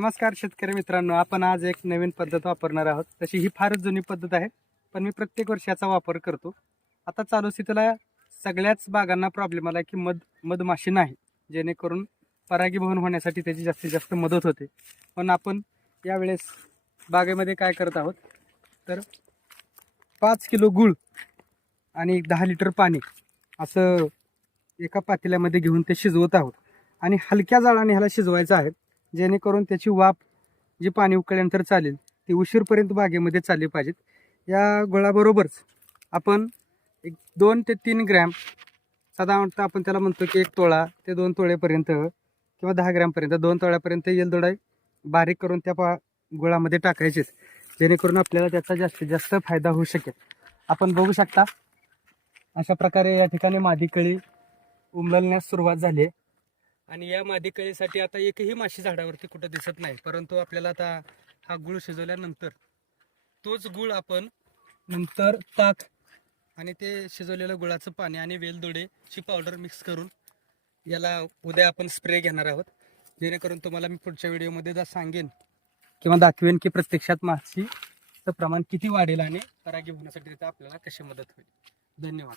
नमस्कार शेतकरी मित्रांनो, आपण आज एक नवीन पद्धत वापरणार आहोत. तशी ही फारच जुनी पद्धत आहे, पण मी प्रत्येक वर्षी याचा वापर करतो. आता चालू स्थितीला सगळ्याच बागांना प्रॉब्लेम आला की मधमाशी नाही, जेणेकरून परागीभवन होण्यासाठी त्याची जास्तीत जास्त मदत होते. पण आपण यावेळेस बागेमध्ये काय करत आहोत तर 5 किलो गूळ आणि 10 लिटर पाणी असं एका पातेल्यामध्ये घेऊन ते शिजवत आहोत आणि हलक्या जाळाने ह्याला शिजवायचं आहे, जेणेकरून त्याची वाफ जी पाणी उकळल्यानंतर चालेल ती उशीरपर्यंत बागेमध्ये चालली पाहिजेत. या गुळाबरोबरच आपण एक 2 ते 3 ग्रॅम, साधारणतः आपण त्याला म्हणतो की 1 तोळा ते 2 तोळेपर्यंत किंवा 10 ग्रॅमपर्यंत 2 तोळ्यापर्यंत येलदोडा बारीक करून त्या गुळामध्ये टाकायचे, जेणेकरून आपल्याला त्याचा जास्तीत जास्त फायदा होऊ शकेल. आपण बघू शकता अशा प्रकारे या ठिकाणी मादी कळी उमलण्यास सुरुवात झाली आहे आणि या मादी कळीसाठी आता एकही माशी झाडावरती कुठं दिसत नाही. परंतु आपल्याला आता हा गुळ शिजवल्यानंतर तोच गुळ आपण नंतर ताक आणि ते शिजवलेलं गुळाचं पाणी आणि वेलदोडेची पावडर मिक्स करून याला उद्या आपण स्प्रे घेणार आहोत, जेणेकरून तुम्हाला मी पुढच्या व्हिडिओमध्ये सांगेन किंवा दाखवेन की प्रत्यक्षात माशीचं प्रमाण किती वाढेल आणि परागी होण्यासाठी आपल्याला कशी मदत होईल. धन्यवाद.